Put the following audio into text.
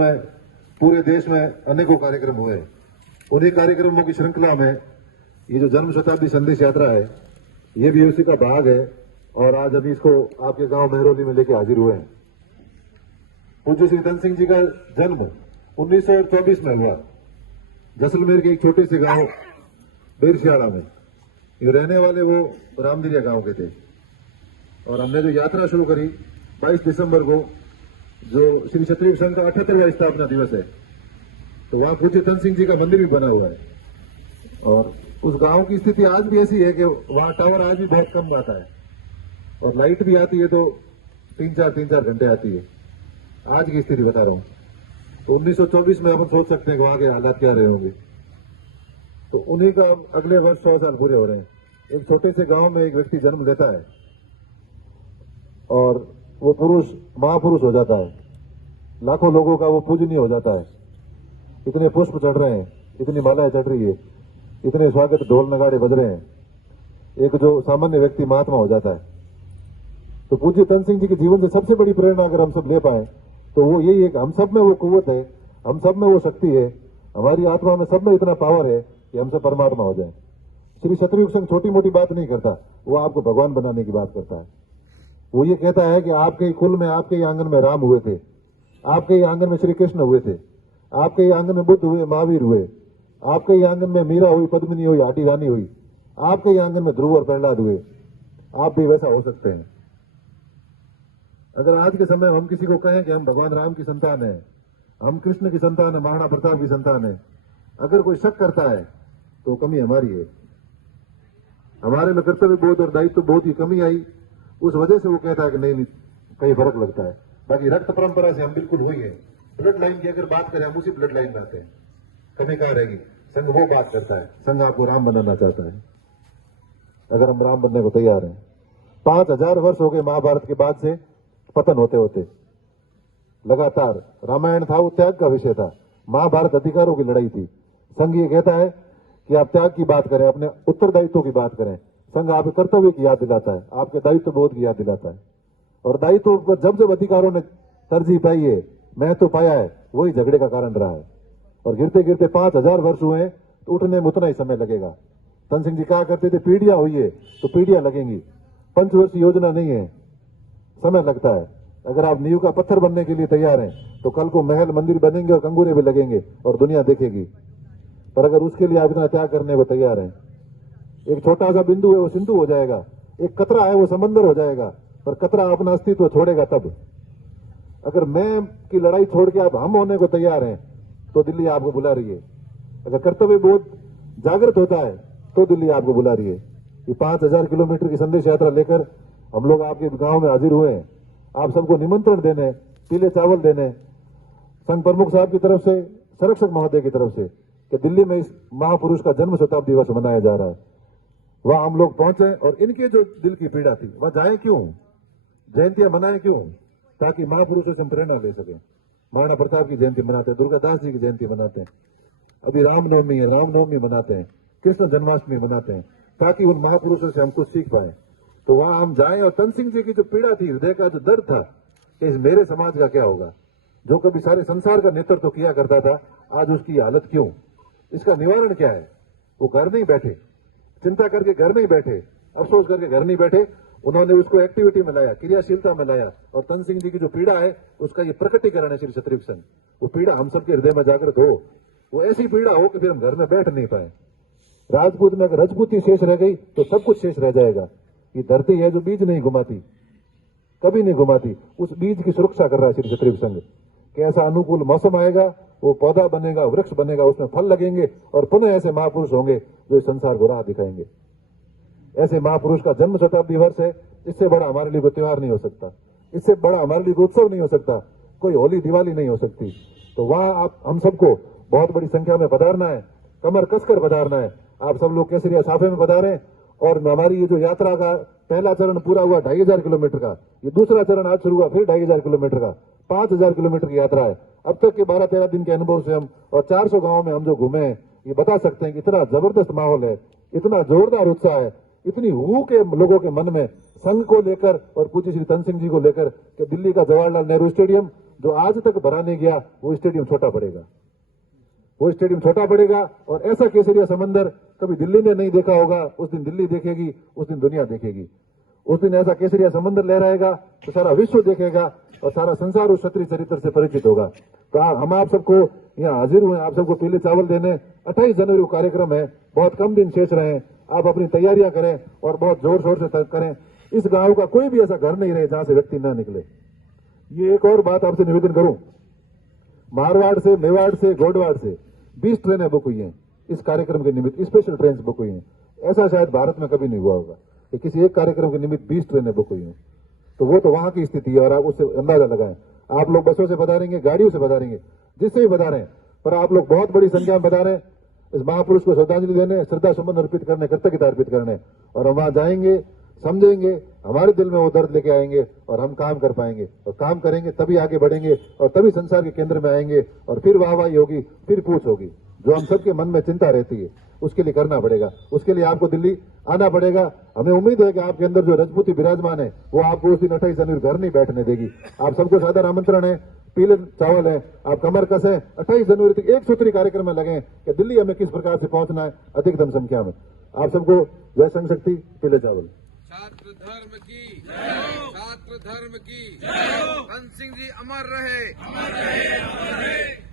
में पूरे देश में अनेकों कार्यक्रम हुए। उन्हीं कार्यक्रमों की श्रृंखला में ये जो जन्म शताब्दी संदेश यात्रा है, ये भी उसी का भाग है। और आज अभी इसको आपके गांव मेहरौली में लेके हाजिर हुए हैं। पूज्य श्री धन सिंह जी का जन्म 1924 में हुआ, जैसलमेर के एक छोटे से गांव बेरशियाड़ा में। ये रहने वाले वो रामदिरिया गांव के थे। और हमने जो यात्रा शुरू करी 22 दिसंबर को, जो श्री क्षत्रिय संघ का 78वां स्थापना दिवस है, तो वहां पूज्य धन सिंह जी का मंदिर भी बना हुआ है। और उस गांव की स्थिति आज भी ऐसी है कि वहां टावर आज भी बहुत कम आता है और लाइट भी आती है तो 3-4 घंटे आती है। आज की स्थिति बता रहा हूं। तो 1924 में अपन सोच सकते हैं कि वहां के हालात क्या रहे होंगे। तो उन्हीं का अगले वर्ष 100 साल पूरे हो रहे हैं। एक छोटे से गांव में एक व्यक्ति जन्म लेता है और वो पुरुष महापुरुष हो जाता है, लाखों लोगों का वो पूजनीय हो जाता है। इतने पुष्प चढ़ रहे हैं, इतनी मालाएं चढ़ रही है, इतने स्वागत ढोल नगाड़े बज रहे हैं, एक जो सामान्य व्यक्ति महात्मा हो जाता है। तो पूज्य धन सिंह जी के जीवन से सबसे बड़ी प्रेरणा अगर हम सब ले पाए तो वो यही है कि हम सब में वो कुव्वत है, हम सब में वो शक्ति है, हमारी आत्मा में सब में इतना पावर है कि हम सब परमात्मा हो जाए। श्री क्षत्रिय संघ छोटी मोटी बात नहीं करता, वो आपको भगवान बनाने की बात करता है। वो ये कहता है कि आपके ही कुल में, आपके ही आंगन में राम हुए थे, आपके ही आंगन में श्री कृष्ण हुए थे, आपके ही आंगन में बुद्ध हुए, महावीर हुए, आपके ही आंगन में मीरा हुई, पद्मिनी हुई, हाटी रानी हुई, आपके ही आंगन में ध्रुव और प्रहलाद हुए। आप भी वैसा हो सकते हैं। अगर आज के समय हम किसी को कहें कि हम भगवान राम की संतान है, हम कृष्ण की संतान है, महाराणा प्रताप की संतान है, अगर कोई शक करता है तो कमी हमारी है। हमारे में कर्तव्य बोध और दायित्व बोध की कमी आई, उस वजह से वो कहता है कि नहीं कहीं फर्क लगता है। बाकी रक्त परंपरा से हम बिल्कुल हुई है। ब्लड लाइन की अगर बात करें, हम उसी ब्लड लाइन में आते हैं। कमी कहां रहेगी? संघ वो बात करता है, संघ आपको राम बनाना चाहता है। अगर हम राम बनने को तैयार हैं। 5000 वर्ष हो गए महाभारत के बाद से पतन होते होते। लगातार रामायण था, वो त्याग का विषय था, महाभारत अधिकारों की लड़ाई थी। संघ ये कहता है कि आप त्याग की बात करें, अपने उत्तरदायित्व की बात करें। संघ आपके कर्तव्य की याद दिलाता है, आपके दायित्व बोध की याद दिलाता है। और दायित्व पर जब जब अधिकारों ने तरजीह पाई है, महत्व पाया है, वही झगड़े का कारण रहा है। और गिरते गिरते 5000 वर्ष हुए तो उठने में उतना ही समय लगेगा। धन सिंह जी कहा करते थे, पीढ़ियां हुई है तो पीढ़ियां लगेंगी, पंचवर्षीय योजना नहीं है, समय लगता है। अगर आप नींव का पत्थर बनने के लिए तैयार हैं तो कल को महल मंदिर बनेंगे और कंगूरे भी लगेंगे और दुनिया देखेगी। पर अगर उसके लिए आप इतना त्याग करने को तैयार हैं, एक छोटा सा बिंदु है वो सिंधु हो जाएगा, एक कतरा है वो समंदर हो जाएगा, पर कतरा अपना अस्तित्व छोड़ेगा तब। अगर मैं की लड़ाई छोड़ के आप हम होने को तैयार हैं तो दिल्ली आपको बुला रही है। अगर कर्तव्य बोध जागृत होता है तो दिल्ली आपको बुला रही है। ये 5000 किलोमीटर की संदेश यात्रा लेकर हम लोग आपके गांव में हाजिर हुए हैं, आप सबको निमंत्रण देने, पीले चावल देने, संघ प्रमुख साहब की तरफ से, संरक्षक महोदय की तरफ से, कि दिल्ली में इस महापुरुष का जन्म शताब्दी दिवस मनाया जा रहा है। वहां हम लोग पहुंचे और इनके जो दिल की पीड़ा थी, वहां जाए क्यों, जयंतियां मनाए क्यों, ताकि महापुरुषों से हम प्रेरणा ले सके। महाराणा प्रताप की जयंती मनाते हैं, दुर्गादास जी की जयंती मनाते हैं, अभी रामनवमी है, रामनवमी मनाते हैं, कृष्ण जन्माष्टमी मनाते हैं, ताकि उन महापुरुषों से हम कुछ सीख पाए। तो वहां हम जाएं और धन सिंह जी की जो पीड़ा थी, हृदय का जो दर्द था कि इस मेरे समाज का क्या होगा, जो कभी सारे संसार का नेतृत्व किया करता था, आज उसकी हालत क्यों, इसका निवारण क्या है। वो घर नहीं बैठे, चिंता करके घर नहीं बैठे, अफसोस करके घर नहीं बैठे, उन्होंने उसको एक्टिविटी में लाया, क्रियाशीलता में लाया। और धन सिंह जी की जो पीड़ा है उसका ये प्रकटीकरण है श्री क्षत्रिय संघ। वो पीड़ा हम सबके हृदय में जागृत हो, वो ऐसी पीड़ा हो कि फिर हम घर में बैठ नहीं पाए। राजपूत में अगर राजपूती शेष रह गई तो सब कुछ शेष रह जाएगा। ये धरती है जो बीज नहीं घुमाती, कभी नहीं घुमाती, उस बीज की सुरक्षा कर रहा है श्री क्षत्रिय संघ। कि ऐसा अनुकूल मौसम आएगा, वो पौधा बनेगा, वृक्ष बनेगा, उसमें फल लगेंगे और पुनः ऐसे महापुरुष होंगे जो इस संसार को राह दिखाएंगे। ऐसे महापुरुष का जन्म शताब्दी वर्ष है, इससे बड़ा हमारे लिए कोई त्योहार नहीं हो सकता, इससे बड़ा हमारे लिए उत्सव नहीं हो सकता, कोई होली दिवाली नहीं हो सकती। तो वहां आप हम सबको बहुत बड़ी संख्या में पधारना है, कमर कसकर पधारना है। आप सब लोग केसरिया साफे में पधारें। और हमारी ये जो यात्रा का पहला चरण पूरा हुआ 2500 किलोमीटर का, ये दूसरा चरण आज शुरू हुआ फिर 2500 किलोमीटर का, 5000 किलोमीटर की यात्रा है। अब तक के 12-13 दिन के अनुभव से हम और 400 गांवों में हम जो घूमे हैं, ये बता सकते हैं कि इतना जबरदस्त माहौल है, इतना जोरदार उत्साह है, इतनी हूं के लोगों के मन में संघ को लेकर और पूज्य श्री धन सिंह जी को लेकर कि दिल्ली का जवाहरलाल नेहरू स्टेडियम जो आज तक भरा नहीं गया वो स्टेडियम छोटा पड़ेगा, वो स्टेडियम छोटा पड़ेगा। और ऐसा केसरिया समंदर कभी दिल्ली ने नहीं देखा होगा, उस दिन दिल्ली देखेगी, उस दिन दुनिया देखेगी। उस दिन ऐसा केसरिया समंदर लहराएगा तो सारा विश्व देखेगा और सारा संसार उस क्षत्रिय चरित्र से परिचित होगा। तो हम आप सबको यहाँ हाजिर हुए, आप सबको पीले चावल देने। 28 जनवरी को कार्यक्रम है, बहुत कम दिन शेष रहे हैं, आप अपनी तैयारियां करें और बहुत जोर शोर से करें। इस गांव का कोई भी ऐसा घर नहीं रहे जहां से व्यक्ति न निकले। ये एक और बात आपसे निवेदन करूं, मारवाड़ से, मेवाड़ से, गोडवाड़ से 20 ट्रेनें बुक हुई हैं इस कार्यक्रम के निमित्त, स्पेशल ट्रेन बुक हुई हैं। ऐसा शायद भारत में कभी नहीं हुआ होगा कि किसी एक कार्यक्रम के निमित्त 20 ट्रेनें बुक हुई हैं। तो वो तो वहां की स्थिति है और आप उससे अंदाजा लगाएं। आप लोग बसों से पधारेंगे, गाड़ियों से पधारेंगे, जिससे भी पधारें, पर आप लोग बहुत बड़ी संख्या में पधारें इस महापुरुष को श्रद्धांजलि देने, श्रद्धा सुमन अर्पित करने, कृतज्ञता अर्पित करने। और हम वहां जाएंगे, समझेंगे, हमारे दिल में वो दर्द लेके आएंगे और हम काम कर पाएंगे। और काम करेंगे तभी आगे बढ़ेंगे और तभी संसार के केंद्र में आएंगे और फिर वाहवाही होगी, फिर पूछ होगी। जो हम सबके मन में चिंता रहती है उसके लिए करना पड़ेगा, उसके लिए आपको दिल्ली आना पड़ेगा। हमें उम्मीद है कि आपके अंदर जो रजपूती विराजमान है वो आपको उस दिन 28 जनवरी घर नहीं बैठने देगी। आप सबको सादर आमंत्रण है, पीले चावल है, आप कमर कसें, 28 जनवरी तक एक सूत्री कार्यक्रम में लगे कि दिल्ली हमें किस प्रकार से पहुंचना है अधिकतम संख्या में। आप सबको जय संघ शक्ति, पीले चावल। छात्र धर्म की, छात्र धर्म की, धन सिंह जी अमर रहे, अमर रहे, अमर रहे।